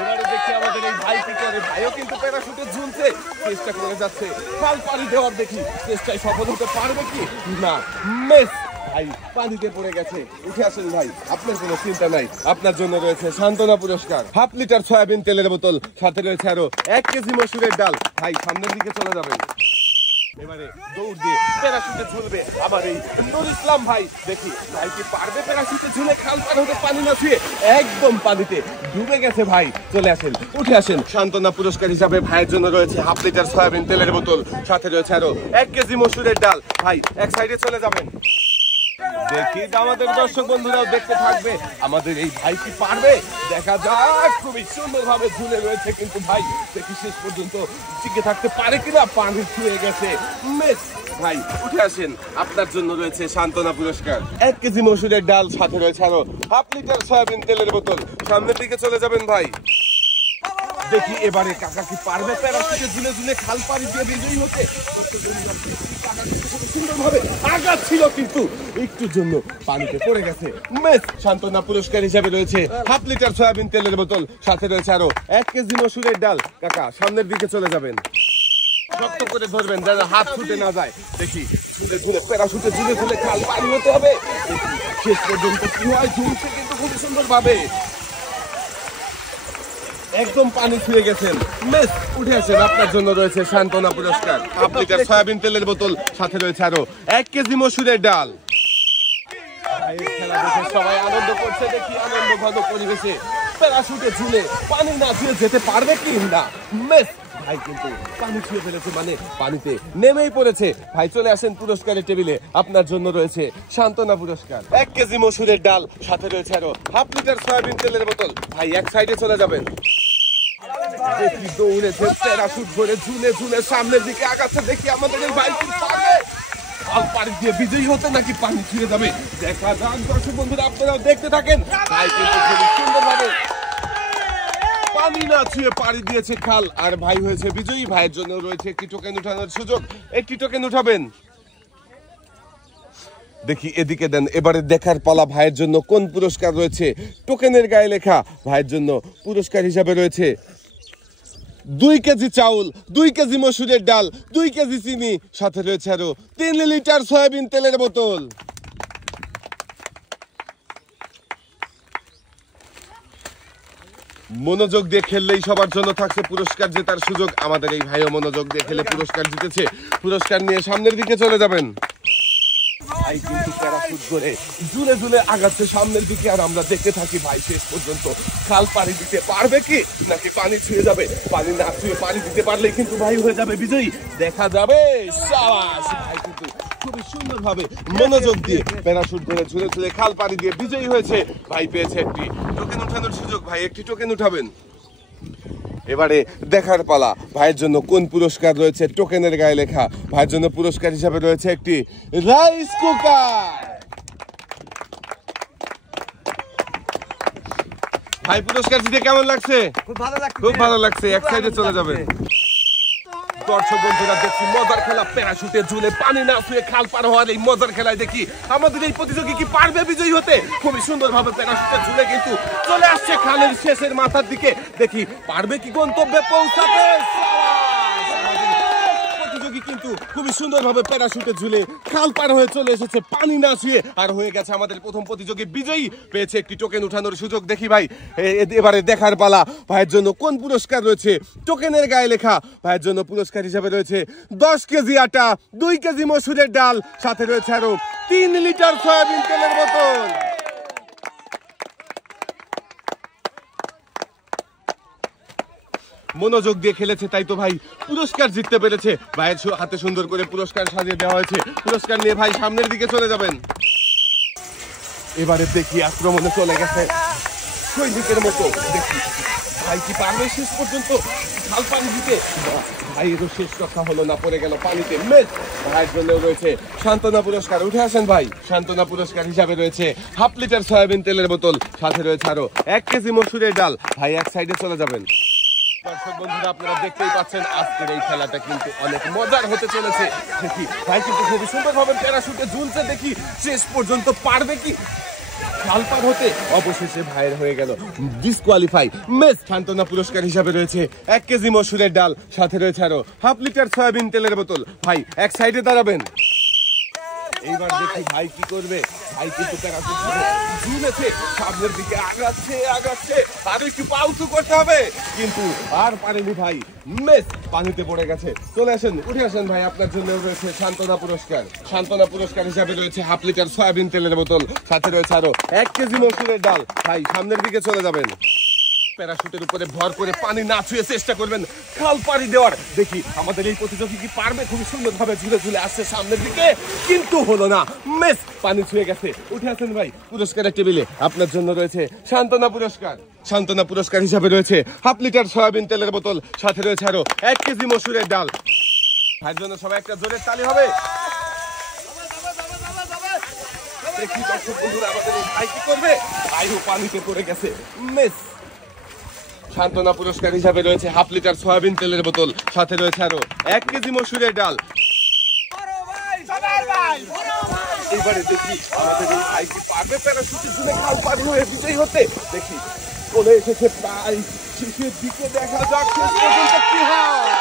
এবারে দেখি আমাদের এই ভাই কি করে। ভাইও কিন্তু প্যারাশুটে ঝুলছে, চেষ্টা করে যাচ্ছে খাল পাড়ি দেওয়ার। দেখি চেষ্টায় সফল হতে পারবে কি না। মিস। ভাই পানিতে পড়ে গেছে। উঠে আসেন ভাই, আপনার কোনো চিন্তা নাই। আপনার জন্য রয়েছে সান্ত্বনা পুরস্কার, 1/2 লিটার সয়াবিন তেলের বোতল, সাথে রয়েছে আরো 1 কেজি মসুরের ডাল। ভাই সামনের দিকে চলে যাবেন। এবারে দৌড় দিয়ে প্যারাশুটে ঝুলবে আমার এই নুর ইসলাম ভাই। দেখি ভাই কি পারবে প্যারাশুটে ঝুলে খাল পার হতে। পানি না ছুঁয়ে একদম পানিতে ডুবে গেছে ভাই। চলে আসেন, উঠে আসেন। সান্ত্বনা পুরস্কার হিসাবে ভাইয়ের জন্য রয়েছে 1/2 লিটার সয়াবিন তেলের বোতল, সাথে রয়েছে আরো 1 কেজি মসুরের ডাল। ভাই এক সাইডে চলে যাবেন। দেখি আমাদের দর্শক বন্ধুরাও দেখতে থাকবে আমাদের এই ভাই কি পারবে। দেখা যাক। খুবই সুন্দর ভাবে ঝুলে রয়েছে, কিন্তু ভাই দেখি শেষ পর্যন্ত টিকে থাকতে পারে কিনা। পানি ছুঁয়ে গেছে। মিস। ভাই উঠে আসেন, আপনার জন্য রয়েছে সান্ত্বনা পুরস্কার, 1 কেজি মসুরের ডাল, সাথে রয়েছে আরো 1/2 লিটার সয়াবিন তেলের বোতল। সামনের দিকে চলে যাবেন ভাই। দেখি এবারে কাকা কি পারবে প্যারাশুটে ঝুলে ঝুলে খাল পাড়ি দিয়ে বিজয়ী হতে। সুন্দরভাবে আগাচ্ছিল, কিন্তু একটুর জন্য পানিতে পড়ে গেছে। মিস। সান্ত্বনা পুরস্কার হিসেবে রয়েছে 1/2 লিটার সয়াবিন তেলের বোতল, সাথে রয়েছে আরো 1 কেজি মসুরের ডাল। কাকা সামনের দিকে চলে যাবেন। শক্ত করে ধরবেন যেন হাত ছুটে না যায়। দেখি ঝুলে ঝুলে প্যারাশুটে ঝুলে ঝুলে খাল পাড়ি হতে হবে। শেষ পর্যন্ত কি হয়। ঝুলছে কিন্তু খুব সুন্দর ভাবে। একদম পানি ছুঁয়ে গেছেন। মিস। উঠে আসেন, আপনার জন্য রয়েছে সান্ত্বনা পুরস্কার, 1/2 লিটার সয়াবিন তেলের বোতল, সাথে রয়েছে আরো 1 কেজি মসুরের ডাল। খেলা দেখে সবাই আনন্দ করছে। দেখি আনন্দ ঘন পরিবেশে প্যারাশুটে ঝুলে পানি না ছুঁয়ে যেতে পারবে কি না। মিস। ভাই কিন্তু পানি ছুঁয়ে ফেলেছে, মানে পানিতে নেমেই পড়েছে। ভাই চলে আসেন পুরস্কারের টেবিলে। আপনার জন্য রয়েছে সান্ত্বনা পুরস্কার, 1 কেজি মসুরের ডাল, সাথে রয়েছে আরো 1/2 লিটার সয়াবিন তেলের বোতল। ভাই এক সাইডে চলে যাবেন। দেখি দৌড়েছে প্যারাশুট ধরে ঝুলে ঝুলে সামনের দিকে আগাচ্ছে। দেখি আমাদের এই ভাই কি পারবে খাল পাড়ি দিয়ে বিজয়ী হতে, নাকি পানি ছুঁয়ে যাবে। দেখা যাক দর্শক বন্ধুরা, আপনারাও দেখতে থাকেন। ভাই কিন্তু খুবই সুন্দরভাবে পানি না ছুঁয়ে পাড়ি দিয়েছে খাল, আর ভাই হয়েছে বিজয়ী। ভাইয়ের জন্য রয়েছে একটি টোকেন উঠানোর সুযোগ। একটি টোকেন উঠাবেন। দেখি এদিকে দেন। এবারে দেখার পালা ভাইয়ের জন্য কোন পুরস্কার রয়েছে। টোকেনের গায়ে লেখা ভাইয়ের জন্য পুরস্কার হিসাবে রয়েছে 2 কেজি চাউল, 2 কেজি মসুরের ডাল, 2 কেজি চিনি, সাথে রয়েছে আরো 3 লিটার সয়াবিন তেলের বোতল। মনোযোগ দিয়ে খেললেই সবার জন্য থাকছে পুরস্কার জেতার সুযোগ। আমাদের এই ভাইও মনোযোগ দিয়ে খেলে পুরস্কার জিতেছে। পুরস্কার নিয়ে সামনের দিকে চলে যাবেন। ভাই কিন্তু প্যারাশুট ধরে ঝুলে ঝুলে আগাচ্ছে সামনের দিকে, আর আমরা দেখতে থাকি ভাই শেষ পর্যন্ত খাল পাড়ি দিতে পারবে কি, নাকি পানি ছুঁয়ে যাবে। পানি না ছুঁয়ে পাড়ি দিতে পারলে কিন্তু ভাই হয়ে যাবে বিজয়ী। দেখা যাবে। সাবাস। ভাই কিন্তু খুবই সুন্দর ভাবে মনোযোগ দিয়ে প্যারাশুট ধরে ঝুলে ঝুলে খাল পাড়ি দিয়ে বিজয়ী হয়েছে। ভাই পেয়েছে একটি টোকেন উঠানোর সুযোগ। ভাই একটি টোকেন উঠাবেন। এবারে দেখার পালা ভাইয়ের জন্য কোন পুরস্কার রয়েছে। টোকেনের গায়ে লেখা ভাইয়ের জন্য পুরস্কার হিসাবে রয়েছে একটি রাইস কুকার। ভাই পুরস্কার জিতে কেমন লাগছে? খুব ভালো লাগছে। এক সাইডে চলে যাবেন। দর্শক বন্ধুরা দেখছি মজার খেলা প্যারাশুটে ঝুলে পানি না ছুঁয়ে খাল পার হওয়ার এই মজার খেলায় দেখি আমাদের এই প্রতিযোগী কি পারবে বিজয়ী হতে। খুবই সুন্দর ভাবে প্যারাশুটে ঝুলে কিন্তু চলে আসছে খালের শেষের মাথার দিকে। দেখি পারবে কি গন্তব্যে পৌঁছাতে। প্রতিযোগী কিন্তু খুবই সুন্দর ভাবে প্যারাশুটে ঝুলে খাল পার হয়ে চলে এসেছে পানি না ছুঁয়ে, আর হয়ে গেছে আমাদের প্রথম প্রতিযোগী বিজয়ী। পেয়েছে একটি টোকেন উঠানোর সুযোগ। দেখি ভাই এবারে দেখার পালা ভাইয়ের জন্য কোন পুরস্কার রয়েছে। টোকেনের গায়ে লেখা ভাইয়ের জন্য পুরস্কার হিসেবে রয়েছে 10 কেজি আটা, 2 কেজি মসুরের ডাল, সাথে রয়েছে আরো 3 লিটার সয়াবিন তেলের বোতল। মনোযোগ দিয়ে খেলেছে, তাই তো ভাই পুরস্কার জিততে পেরেছে। ভাইয়ের হাতে সুন্দর করে পুরস্কার সাজিয়ে দেওয়া হয়েছে। পুরস্কার নিয়ে ভাই সামনের দিকে চলে যাবেন। এবারে দেখি আক্রমণে চলে গেছে সৈনিকের মতো। দেখি ভাই কি পারবে শেষ পর্যন্ত খাল পানি দিতে। ভাইয়েরও শেষ কথা হলো না, পড়ে গেল পানিতে। মেজ। ভাইয়ের জন্য রয়েছে সান্ত্বনা পুরস্কার। উঠে আসেন ভাই। সান্ত্বনা পুরস্কার হিসাবে রয়েছে 1/2 লিটার সয়াবিন তেলের বোতল, সাথে রয়েছে আরো 1 কেজি মসুরের ডাল। ভাই এক সাইডে চলে যাবেন। দর্শক বন্ধুরা আপনারা দেখতেই পাচ্ছেন আজকের এই খেলাটা কিন্তু অনেক মজার হতে চলেছে। দেখি ভাই কিন্তু খুবই সুন্দরভাবে প্যারাশুটে ঝুলছে। দেখি শেষ পর্যন্ত পারবে কি। খাল পার হতে অবশেষে ভাইয়ের হয়ে গেল ডিসকোয়ালিফাই। মিস সান্ত্বনা পুরস্কার হিসাবে রয়েছে 1 কেজি মসুরের ডাল, সাথে রয়েছে আরো হাফ লিটার সয়াবিন তেলের বোতল। ভাই এক সাইডে দাঁড়াবেন। এইবার দেখি ভাই কি করবে। ভাই কিন্তু ঝুলেছে, সামনের দিকে আগাচ্ছে আর একটু পাউচু করতে হবে, কিন্তু আর পারেনি ভাই। মিস পানিতে পড়ে গেছে। চলে আসেন, উঠে আসেন ভাই, আপনার জন্য রয়েছে সান্ত্বনা পুরস্কার। সান্ত্বনা পুরস্কার হিসাবে রয়েছে হাফ লিটার সয়াবিন তেলের বোতল, সাথে রয়েছে আরো 1 কেজি মসুরের ডাল। ভাই সামনের দিকে চলে যাবেন। প্যারাশুটের উপরে ভর করে পানি না ছুঁয়ে চেষ্টা করবেন খাল পাড়ি দেওয়ার। দেখি আমাদের এই প্রতিযোগী কি পারবে। খুবই সুন্দরভাবে ঝুলে ঝুলে আসছে সামনের দিকে, কিন্তু হলো না। মিস পানি ছুঁয়ে গেছে। উঠে আসেন ভাই, পুরস্কারের টেবিলে আপনার জন্য রয়েছে সান্ত্বনা পুরস্কার। সান্ত্বনা পুরস্কার হিসাবে রয়েছে হাফ লিটার সয়াবিন তেলের বোতল, সাথে রয়েছে আরো 1 কেজি মসুরের ডাল। ভাইয়ের জন্য সবাই একটা জোরে তালি হবে। দেখি দর্শক বন্ধুরা আমাদের এই ভাই কি করবে। ভাইও পানিতে পড়ে গেছে। মিস সান্ত্বনা পুরস্কার হিসাবে রয়েছে হাফ লিটার সয়াবিন তেলের বোতল, সাথে রয়েছে আরো 1 কেজি মসুরের ডাল। এবারে দেখি আমাদের এই ভাই কি পারবে প্যারাশুটের জন্য খাল পার হয়ে বিজয়ী হতে। দেখি চলে এসেছে প্রায় শেষের দিকে, দেখা যাক শেষ পর্যন্ত কি হয়।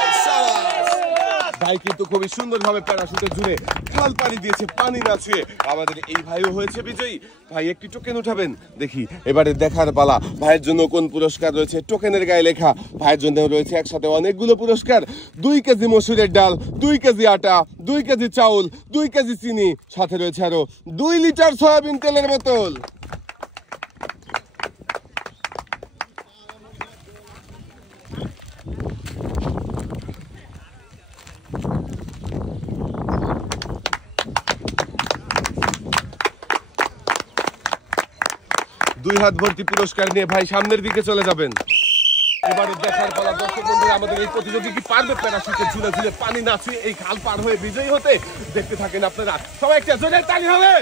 ভাই কিন্তু খুবই সুন্দরভাবে প্যারাশুটে জুড়ে খাল পাড়ি দিয়েছে পানি না ছুঁয়ে। আমাদের এই ভাইও হয়েছে বিজয়ী। ভাই একটি টোকেন উঠাবেন। দেখি এবারে দেখার পালা ভাইয়ের জন্য কোন পুরস্কার রয়েছে। টোকেনের গায়ে লেখা ভাইয়ের জন্য রয়েছে একসাথে অনেকগুলো পুরস্কার। 2 কেজি মসুরের ডাল, 2 কেজি আটা, 2 কেজি চাউল, 2 কেজি চিনি, সাথে রয়েছে আরো 2 লিটার সয়াবিন তেলের বোতল। দুই হাত ভর্তি পুরস্কার নিয়ে ভাই সামনের দিকে চলে যাবেন। এবারে দেখার পালা দর্শক বন্ধুরা আমাদের এই প্রতিযোগী কি পারবে প্যারাশুটে ঝুলে ঝুলে পানি না ছুঁয়ে এই খাল পার হয়ে বিজয়ী হতে। দেখতে থাকেন আপনারা সবাই, একটা জোরে তালি হবে।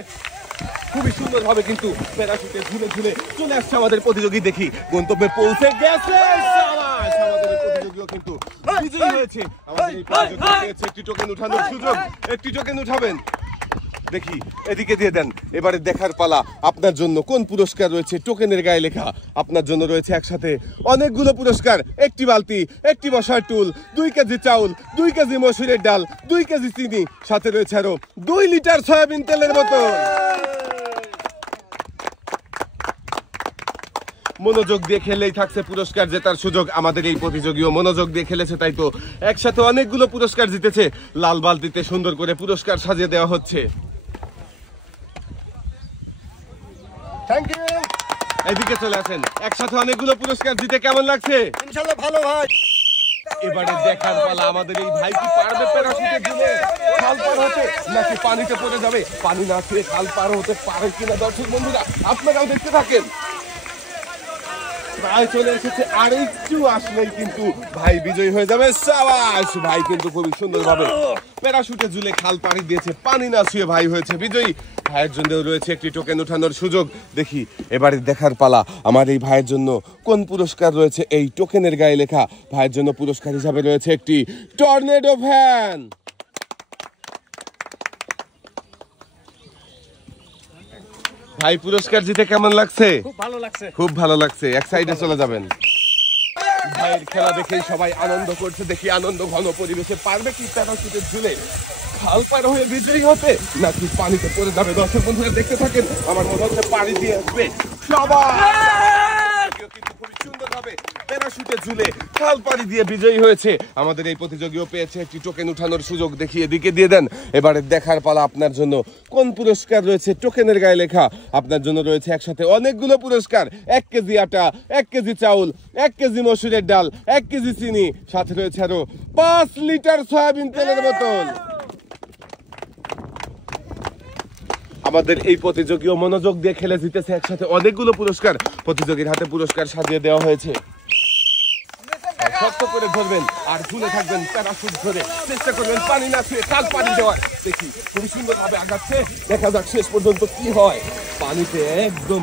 খুবই সুন্দর ভাবে কিন্তু প্যারাশুটে ঝুলে ঝুলে চলে আসছে আমাদের প্রতিযোগী। দেখি গন্তব্যে পৌঁছে গেছে। আমাদের প্রতিযোগীও কিন্তু বিজয়ী হয়েছে। আমাদের এই প্রতিযোগী পেয়েছে একটি টোকেন উঠানোর সুযোগ। একটি টোকেন উঠাবেন। দেখি এদিকে দিয়ে দেন। এবারে দেখার পালা আপনার জন্য কোন পুরস্কার রয়েছে। টোকেনের গায়ে লেখা আপনার জন্য রয়েছে একসাথে অনেকগুলো পুরস্কার। একটি বালতি, একটি বসার টুল, 2 কেজি চাউল, 2 কেজি মসুরের ডাল, 2 কেজি চিনি, সাথে রয়েছে আরো 2 লিটার সয়াবিন তেলের বোতল। মনোযোগ দিয়ে খেললেই থাকছে পুরস্কার জেতার সুযোগ। আমাদের এই প্রতিযোগীও মনোযোগ দিয়ে খেলেছে, তাই তো একসাথে অনেকগুলো পুরস্কার জিতেছে। লাল বালতিতে সুন্দর করে পুরস্কার সাজিয়ে দেওয়া হচ্ছে। Thank you. এদিকে চলে আসেন। একসাথে অনেকগুলো পুরস্কার জিতে কেমন লাগছে? ইনশাআল্লাহ ভালো ভাই। এবারে দেখার পালা আমাদের এই ভাই কি পারবে প্যারাশুটে ঝুলে খাল পার হতে, নাকি পানিতে পড়ে যাবে। পানি না খেয়ে খাল পার হতে পারে কিনা দর্শক বন্ধুরা আপনারাও দেখতে থাকেন। প্রায় চলে এসেছে, আর একটু আসলেই কিন্তু ভাই বিজয়ী হয়ে যাবে। সাবাস! ভাই কিন্তু খুবই সুন্দরভাবে প্যারাশুটে ঝুলে খাল পাড়ি দিয়েছে, পানি না ছুঁয়ে ভাই হয়েছে বিজয়ী। ভাইয়ের জন্য রয়েছে একটি টোকেন উঠানোর সুযোগ। দেখি এবারে দেখার পালা আমার এই ভাইয়ের জন্য কোন পুরস্কার রয়েছে। এই টোকেনের গায়ে লেখা ভাইয়ের জন্য পুরস্কার হিসাবে রয়েছে একটি টর্নেডো ভ্যান। ভাই পুরস্কার জিতে কেমন লাগছে? খুব ভালো লাগছে। খুব ভালো লাগছে। এক সাইডে চলে যাবেন। ভাইয়ের খেলা দেখেই সবাই আনন্দ করছে। দেখি আনন্দ ঘন পরিবেশে পারবে কি প্যারাশুটে ঝুলে খাল পার হয়ে বিজয়ী হতে, নাকি পানিতে পড়ে যাবে। দর্শক বন্ধুরা দেখতে থাকেন। আমার মনে হচ্ছে পানি দিয়ে আসবে সবাই। কিন্তু খুবই সুন্দরভাবে প্যারাশুটে ঝুলে খাল পাড়ি দিয়ে বিজয়ী হয়েছে। আমাদের এই প্রতিযোগীও পেয়েছে একটি টোকেন উঠানোর সুযোগ। দেখি এদিকে দিয়ে দেন। এবারে দেখার পালা আপনার জন্য কোন পুরস্কার রয়েছে। টোকেনের গায়ে লেখা আপনার জন্য রয়েছে একসাথে অনেকগুলো পুরস্কার। 1 কেজি আটা, 1 কেজি চাউল, 1 কেজি মসুরের ডাল, 1 কেজি চিনি, সাথে রয়েছে আরো 5 লিটার সয়াবিন তেলের বোতল। আমাদের এই প্রতিযোগীও মনোযোগ দিয়ে খেলে জিতেছে একসাথে অনেকগুলো পুরস্কার। প্রতিযোগীর হাতে পুরস্কার সাজিয়ে দেওয়া হয়েছে। শক্ত করে ধরবেন আর ঝুলে থাকবেন, প্যারাশুট ধরে চেষ্টা করবেন পানি না ছুঁয়ে খাল পানি দেওয়ার। দেখি খুব সুন্দর ভাবে আগাচ্ছে, দেখা যাক শেষ পর্যন্ত কি হয়। পানিতে একদম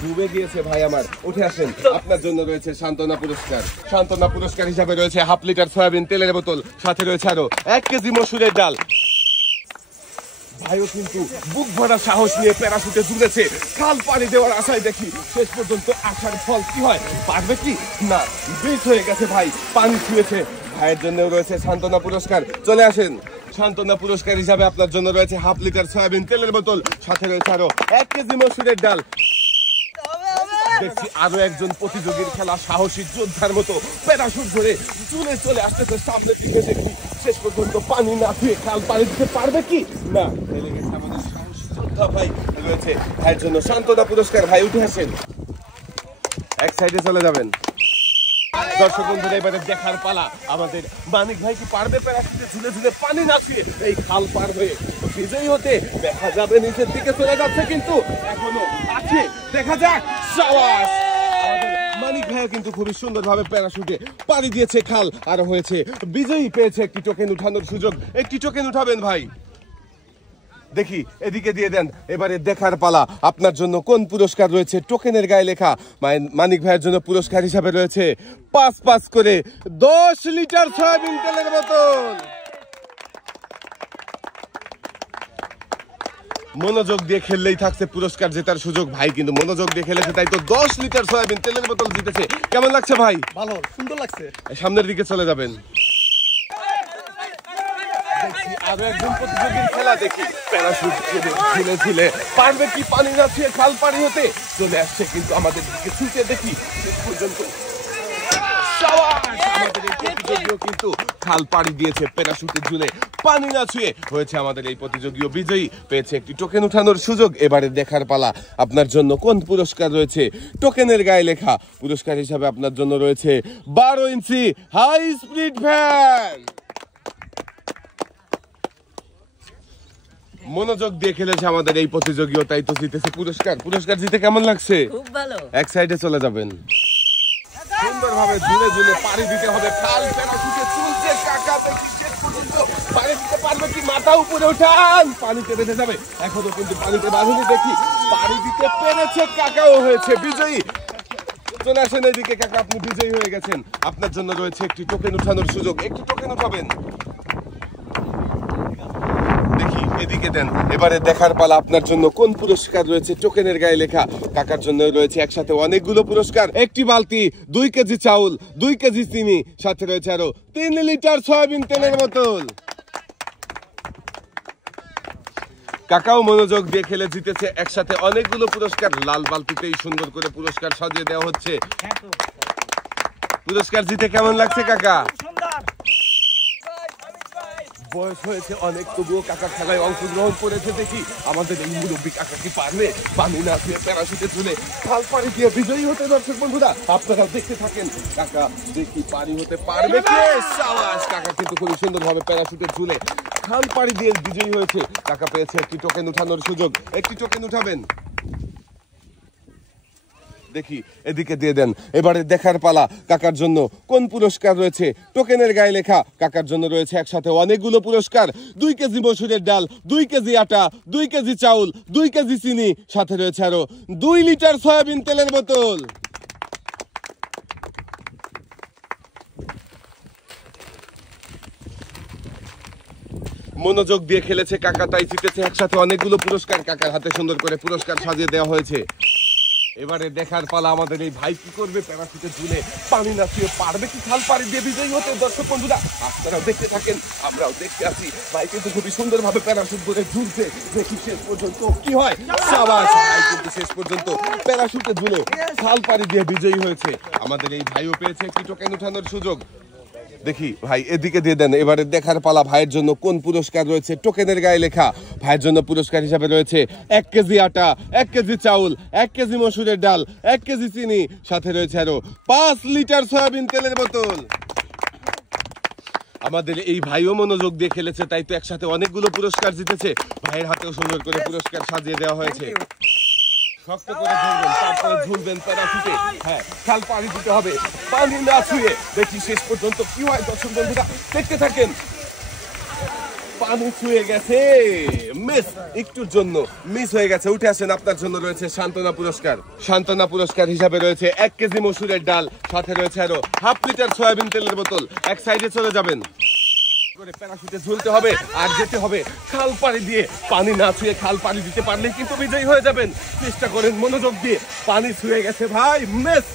ডুবে গিয়েছে ভাই আমার। উঠে আসেন, আপনার জন্য রয়েছে সান্ত্বনা পুরস্কার। সান্ত্বনা পুরস্কার হিসাবে রয়েছে হাফ লিটার সয়াবিন তেলের বোতল, সাথে রয়েছে আরো 1 কেজি মসুরের ডাল। ভাইও কিন্তু বুক ভরা সাহস নিয়ে প্যারাশুটে ঝুলেছে খাল পাড়ি দেওয়ার আশায়। দেখি শেষ পর্যন্ত আসার ফল কি হয়, পারবে কি না। বেশ হয়ে গেছে ভাই, পানি ছুঁয়েছে। ভাইয়ের জন্য রয়েছে সান্ত্বনা পুরস্কার, চলে আসেন। সান্ত্বনা পুরস্কার হিসাবে আপনার জন্য রয়েছে 1/2 লিটার সয়াবিন তেলের বোতল, সাথে রয়েছে আরো 1 কেজি মসুরের ডাল। দেখছি আরো একজন প্রতিযোগীর খেলা সাহসী যোদ্ধার মতো প্যারাশুট ধরে চলে আসতেছে সামনের দিকে। দেখি শেষ পর্যন্ত পানি না ধুয়ে খাল পানি দিতে পারবে কি না। আমাদের সাহসী যোদ্ধা ভাই রয়েছে, ভাইয়ের জন্য সান্ত্বনা পুরস্কার। ভাই উঠে আসেন, এক সাইডে চলে যাবেন। দর্শক বন্ধুরা, এবারে দেখার পালা আমাদের মানিক ভাই কি পারবে প্যারাশুটে ঝুলে ঝুলে পানি না ছুঁয়ে এই খাল পার হয়ে বিজয়ী হতে। দেখা যাবে নিচের দিকে চলে যাচ্ছে, কিন্তু এখনো আছে, দেখা যাক। সাবাস, আমাদের মানিক ভাই কিন্তু খুবই সুন্দরভাবে প্যারাশুটে পাড়ি দিয়েছে খাল আর হয়েছে বিজয়ী, পেয়েছে একটি টোকেন উঠানোর সুযোগ। একটি টোকেন উঠাবেন ভাই, দেখি এদিকে দিয়ে দেন। এবারে দেখার পালা আপনার জন্য কোন পুরস্কার রয়েছে। টোকেনের গায়ে লেখা মানিক ভাইয়ের জন্য পুরস্কার হিসাবে রয়েছে 5 করে 10 লিটার সয়াবিন তেলের বোতল। মনোযোগ দিয়ে খেললেই থাকছে পুরস্কার জেতার সুযোগ। ভাই কিন্তু মনোযোগ দিয়ে খেলেছে, তাই তো 10 লিটার সয়াবিন তেলের বোতল জিতেছে। কেমন লাগছে ভাই? ভালো, সুন্দর লাগছে। সামনের দিকে চলে যাবেন। আরো একজন প্রতিযোগীর খেলা, দেখি প্যারাশুট ঝুলে ঝুলে পারবে কি পানি না ছুঁয়ে খাল পাড়ি হতে। চলে আসছে কিন্তু আমাদের দিকে ছুটে, দেখি শেষ পর্যন্ত আমাদের এই প্রতিযোগীও কিন্তু খাল পাড়ি দিয়েছে প্যারাশুটে ঝুলে পানি না ছুঁয়ে। হয়েছে আমাদের এই প্রতিযোগীও বিজয়ী, পেয়েছে একটি টোকেন উঠানোর সুযোগ। এবারে দেখার পালা আপনার জন্য কোন পুরস্কার রয়েছে। টোকেনের গায়ে লেখা পুরস্কার হিসাবে আপনার জন্য রয়েছে 12 ইঞ্চি হাই স্পিড ফ্যান। মনোযোগ দিয়ে খেলেছে আমাদের এই প্রতিযোগীও, তাই তো জিতেছে পুরস্কার। পুরস্কার জিতে কেমন লাগছে? খুব ভালো। এক সাইডে চলে যাবেন। সুন্দরভাবে ঝুলে ঝুলে পাড়ি দিতে হবে খাল। প্যারাশুটে চলছে কাকা, দেখি শেষ পর্যন্ত পাড়ি দিতে পারবে কি। মাথা উপরে উঠান, পানিতে বেঁধে যাবে। এখনো কিন্তু পানিতে বাঁধেনি, দেখি পাড়ি দিতে পেরেছে কাকাও, হয়েছে বিজয়ী। চলে আসেন এদিকে কাকা, আপনি বিজয়ী হয়ে গেছেন। আপনার জন্য রয়েছে একটি টোকেন উঠানোর সুযোগ, একটি টোকেন উঠাবেন। দেখি এদিকে দেন। এবারে দেখার পালা আপনার জন্য কোন পুরস্কার রয়েছে। টোকেনের গায়ে লেখা কাকার জন্য রয়েছে একসাথে অনেকগুলো পুরস্কার। একটি বালতি, 2 কেজি চাউল, 2 কেজি চিনি, সাথে রয়েছে আরো 3 লিটার সয়াবিন তেলের বোতল। কাকাও মনোযোগ দিয়ে খেলে জিতেছে একসাথে অনেকগুলো পুরস্কার। লাল বালতিতেই সুন্দর করে পুরস্কার সাজিয়ে দেওয়া হচ্ছে। পুরস্কার জিতে কেমন লাগছে কাকা? বয়স হয়েছে অনেক, তবুও কাকার খেলায় অংশগ্রহণ করেছে। দেখি আমাদের এই মুরব্বী কাকা কি পারবে পানি না ছুঁয়ে প্যারাশুটে ঝুলে খাল পাড়ি দিয়ে বিজয়ী হতে। দর্শক বন্ধুরা, আপনারা দেখতে থাকেন কাকা দেখি পানি হতে পারবে কি। সাবাস, কাকা কিন্তু খুবই সুন্দরভাবে প্যারাশুটে ঝুলে খাল পাড়ি দিয়ে বিজয়ী হয়েছে। কাকা পেয়েছে একটি টোকেন উঠানোর সুযোগ, একটি টোকেন উঠাবেন। দেখি এদিকে দিয়ে দেন। এবারে দেখার পালা কাকার জন্য কোন পুরস্কার রয়েছে। টোকেনের গায়ে লেখা কাকার জন্য রয়েছে একসাথে অনেকগুলো পুরস্কার। 2 কেজি মসুরের ডাল, 2 কেজি আটা, 2 কেজি চাউল, 2 কেজি চিনি, সাথে রয়েছে আরো 2 লিটার সয়াবিন তেলের বোতল। মনোযোগ দিয়ে খেলেছে কাকা, তাই জিতেছে একসাথে অনেকগুলো পুরস্কার। কাকার হাতে সুন্দর করে পুরস্কার সাজিয়ে দেওয়া হয়েছে। এবারে দেখার পালা আমাদের এই ভাই কি করবে প্যারাশুটে ঝুলে পানি না ছুঁয়ে পারবে কি খাল পাড়ি দিয়ে বিজয়ী হতে। দর্শক বন্ধুরা, আপনারাও দেখতে থাকেন, আমরাও দেখতে আছি। ভাই কিন্তু খুবই সুন্দরভাবে প্যারাশুট ধরে ঝুলছে, দেখি শেষ পর্যন্ত কি হয়। সাবাস, ভাই কিন্তু শেষ পর্যন্ত প্যারাশুটে ঝুলে খাল পাড়ি দিয়ে বিজয়ী হয়েছে। আমাদের এই ভাইও পেয়েছে একটি টোকেন উঠানোর সুযোগ। দেখি ভাই এদিকে দিয়ে দেন। এবারে দেখার পালা ভাইয়ের জন্য কোন পুরস্কার রয়েছে। টোকেনের গায়ে লেখা ভাইয়ের জন্য পুরস্কার হিসাবে রয়েছে 1 কেজি আটা, 1 কেজি চাউল, 1 কেজি মসুরের ডাল, 1 কেজি চিনি, সাথে রয়েছে আরো 5 লিটার সয়াবিন তেলের বোতল। আমাদের এই ভাইও মনোযোগ দিয়ে খেলেছে, তাই তো একসাথে অনেকগুলো পুরস্কার জিতেছে। ভাইয়ের হাতেও সুন্দর করে পুরস্কার সাজিয়ে দেওয়া হয়েছে। শক্ত করে ধরবেন, তারপরে ঝুলবেন প্যারাশুটে। হ্যাঁ, খাল পাড়ি দিতে হবে পানি না ছুঁয়ে। দেখি শেষ পর্যন্ত কি হয়। দর্শক বন্ধুরা দেখতে থাকেন। পানি ছুঁয়ে গেছে, মিস, একটুর জন্য মিস হয়ে গেছে। উঠে আসেন, আপনার জন্য রয়েছে সান্ত্বনা পুরস্কার। সান্ত্বনা পুরস্কার হিসাবে রয়েছে 1 কেজি মসুরের ডাল, সাথে রয়েছে আরো 1/2 লিটার সয়াবিন তেলের বোতল। এক সাইডে চলে যাবেন। করে প্যারাশুটে ঝুলতে হবে আর যেতে হবে খাল পাড়ি দিয়ে। পানি না ছুঁয়ে খাল পাড়ি দিতে পারলেই কিন্তু বিজয়ী হয়ে যাবেন। চেষ্টা করেন মনোযোগ দিয়ে। পানি ছুঁয়ে গেছে ভাই, মিস।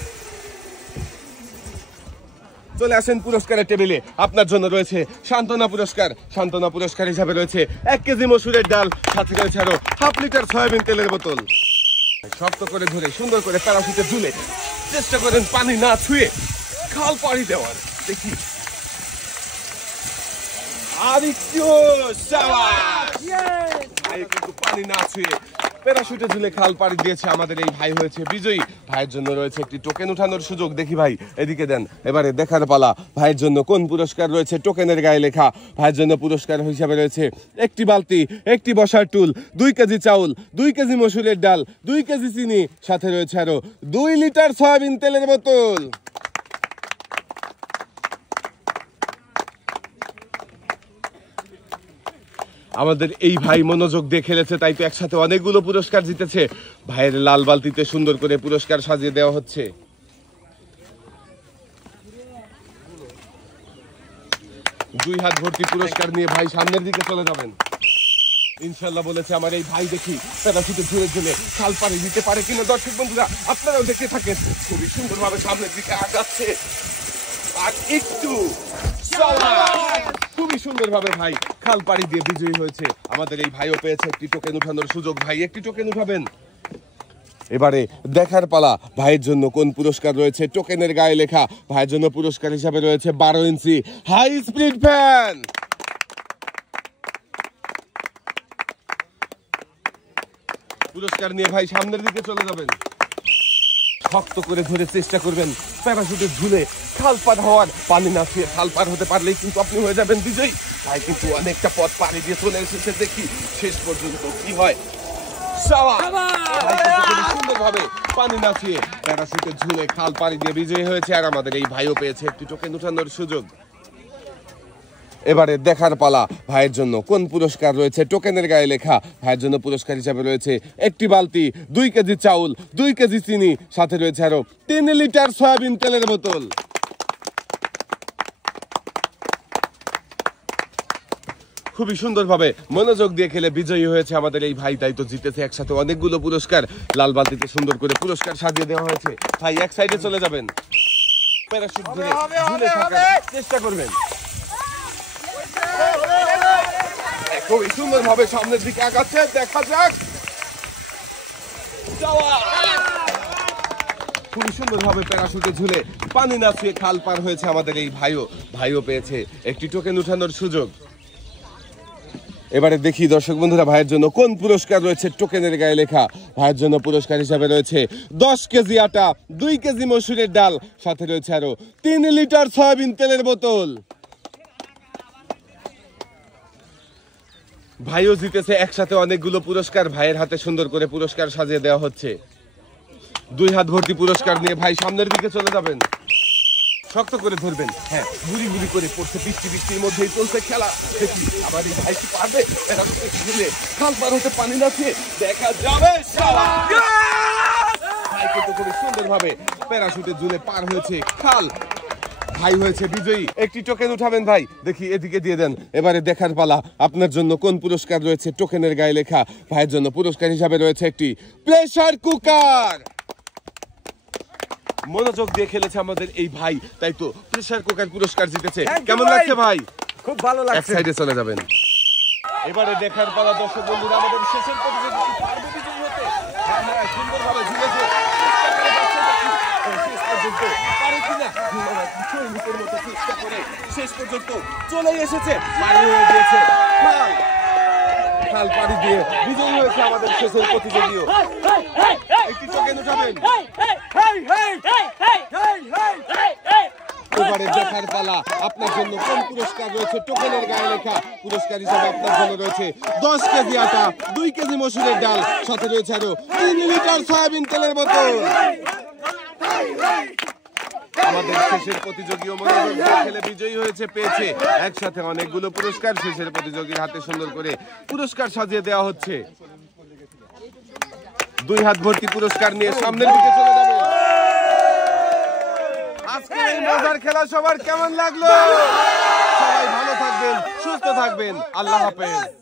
চলে আসেন পুরস্কারের টেবিলে। আপনার জন্য রয়েছে সান্ত্বনা পুরস্কার। সান্ত্বনা পুরস্কার হিসাবে রয়েছে 1 কেজি মসুরের ডাল, সাথে রয়েছে আরো 1/2 লিটার সয়াবিন তেলের বোতল। শক্ত করে ধরে সুন্দর করে প্যারাশুটে ঝুলে চেষ্টা করেন পানি না ছুঁয়ে খাল পাড়ি দেওয়ার। দেখি আর একটু ভাই কিন্তু পানি না ছুঁয়ে প্যারাশুটে ঝুলে খাল পাড়ি দিয়েছে। আমাদের এই ভাই হয়েছে বিজয়ী। ভাইয়ের জন্য রয়েছে একটি টোকেন উঠানোর সুযোগ। দেখি ভাই, এদিকে দেন। এবারে দেখার পালা ভাইয়ের জন্য কোন পুরস্কার রয়েছে। টোকেনের গায়ে লেখা। ভাইয়ের জন্য পুরস্কার হিসাবে রয়েছে 1টি বালতি, 1টি বসার টুল, 2 কেজি চাউল, 2 কেজি মসুরের ডাল, 2 কেজি চিনি, সাথে রয়েছে আরো 2 লিটার সয়াবিন তেলের বোতল। আমাদের এই ভাই মনোযোগ দিয়ে খেলেছে, তাই তো একসাথে অনেকগুলো পুরস্কার জিতেছে। ভাইয়ের লাল বালতিতে সুন্দর করে পুরস্কার সাজিয়ে দেওয়া হচ্ছে। দুই হাত ভর্তি পুরস্কার নিয়ে ভাই সামনের দিকে চলে যাবেন ইনশাল্লাহ বলেছে আমার এই ভাই। দেখি প্যারাশুটে ঝুলে ঝুলে খাল পাড়ি দিতে পারে কিনা। দর্শক বন্ধুরা আপনারাও দেখে থাকেন। খুবই সুন্দরভাবে সামনের দিকে আগাচ্ছে আর একটু খুবই সুন্দরভাবে ভাই খাল পাড়ি দিয়ে বিজয়ী হয়েছে। আমাদের এই ভাইও পেয়েছে একটি টোকেন উঠানোর সুযোগ। ভাই একটি টোকেন উঠাবেন। এবারে দেখার পালা ভাইয়ের জন্য কোন পুরস্কার রয়েছে। টোকেনের গায়ে লেখা। ভাইয়ের জন্য পুরস্কার হিসাবে রয়েছে 12 ইঞ্চি হাই স্পিড ফ্যান। পুরস্কার নিয়ে ভাই সামনের দিকে চলে যাবেন। শক্ত করে ধরে চেষ্টা করবেন প্যারাশুটে ঝুলে খাল পার হওয়ার। পানি না ছুঁয়ে খাল পার হতে পারলেই কিন্তু আপনি হয়ে যাবেন বিজয়ী। ভাই কিন্তু অনেকটা পথ পাড়ি দিয়ে চলে এসেছে। দেখি শেষ পর্যন্ত কি হয়। সুন্দরভাবে পানি না ছুঁয়ে প্যারাশুটে ঝুলে খাল পাড়ি দিয়ে বিজয়ী হয়েছে। আর আমাদের এই ভাইও পেয়েছে একটি টোকেন উঠানোর সুযোগ। এবারে দেখার পালা ভাইয়ের জন্য কোন পুরস্কার রয়েছে। টোকেনের গায়ে লেখা। ভাইয়ের জন্য পুরস্কার হিসাবে রয়েছে 1টি বালতি, 2 কেজি চাউল, 2 কেজি চিনি, সাথে রয়েছে আরো 3 লিটার সয়াবিন তেলের বোতল। খুবই সুন্দরভাবে মনোযোগ দিয়ে খেলে বিজয়ী হয়েছে আমাদের এই ভাই। তাই তো জিতেছে একসাথে অনেকগুলো পুরস্কার। লাল বালতিতে সুন্দর করে পুরস্কার সাজিয়ে দেওয়া হয়েছে। ভাই এক সাইডে চলে যাবেন। প্যারাশুট ধরে ঝুলে থাকার চেষ্টা করবেন। খুবই সুন্দর ভাবে সামনের দিকে আগাচ্ছে। দেখা যাক। খুবই সুন্দর ভাবে প্যারাশুটে ঝুলে পানি না ছুঁয়ে খাল পার হয়েছে আমাদের এই ভাইও পেয়েছে একটি টোকেন উঠানোর সুযোগ। এবারে দেখি দর্শক বন্ধুরা ভাইয়ের জন্য কোন পুরস্কার রয়েছে। টোকেনের গায়ে লেখা। ভাইয়ের জন্য পুরস্কার হিসাবে রয়েছে 10 কেজি আটা, 2 কেজি মসুরের ডাল, সাথে রয়েছে আরো 3 লিটার সয়াবিন তেলের বোতল। ভাইও জিতেছে একসাথে অনেকগুলো পুরস্কার। ভাইয়ের হাতে সুন্দর করে পুরস্কার সাজিয়ে দেওয়া হচ্ছে। 2 হাত ভর্তি পুরস্কার নিয়ে ভাই সামনের দিকে চলে যাবেন। শক্ত করে ধরবেন। হ্যাঁ, গুড়ি গুড়ি করে পড়ছে। বৃষ্টির মধ্যেই চলছে খেলা। দেখি আমার এই ভাই কি পারবে খাল পার হতে পানি না ছুঁয়ে। দেখা যাবে। ভাই কিন্তু খুবই সুন্দর ভাবে প্যারাশুটে ঝুলে পার হয়েছে খাল। ভাই হয়েছে বিজয়ী। একটি টোকেন উঠাবেন ভাই। দেখি এদিকে দিয়ে দেন। এবারে দেখার পালা আপনার জন্য কোন পুরস্কার রয়েছে। টোকেনের গায়ে লেখা। ভাইয়ের জন্য পুরস্কার হিসাবে রয়েছে একটি প্রেসার কুকার। মনোযোগ দিয়ে খেলেছে আমাদের এই ভাই। তাই তো প্রেসার কুকার পুরস্কার জিতেছে। কেমন লাগছে ভাই? খুব ভালো লাগছে। এক সাইডে চলে যাবেন। এবারে দেখার পালা দর্শক বন্ধুরা আমাদের শেষের প্রতিযোগিতা পারবে বিজয়ী হতে। হ্যাঁ, সুন্দরভাবে ঝুলেছে। শেষ পর্যন্ত চলে এসেছে। পানি হয়ে গিয়েছে। খাল পাড়ি দিয়ে বিজয়ী হয়েছে আমাদের শেষের প্রতিযোগীও। একটি টোকেন উঠাবেন। এবারে দেখার পালা আপনার জন্য কোন পুরস্কার রয়েছে। টোকেনের গায়ে লেখা। পুরস্কার হিসাবে আপনার জন্য রয়েছে 10 কেজি আটা, 2 কেজি মসুরের ডাল, সাথে রয়েছে আরো 3 লিটার সয়াবিন তেলের বোতল। আমাদের শেষের প্রতিযোগীও মনোযোগ দিয়ে খেলে বিজয়ী হয়েছে। পেয়েছে একসাথে অনেকগুলো পুরস্কার। শেষের প্রতিযোগীর হাতে সুন্দর করে পুরস্কার সাজিয়ে দেওয়া হচ্ছে। 2 হাত ভর্তি পুরস্কার নিয়ে সামনের দিকে চলে যাবে। আজকের এই মজার খেলা সবার কেমন লাগলো? সবাই ভালো থাকবেন, সুস্থ থাকবেন। আল্লাহ হাফেজ।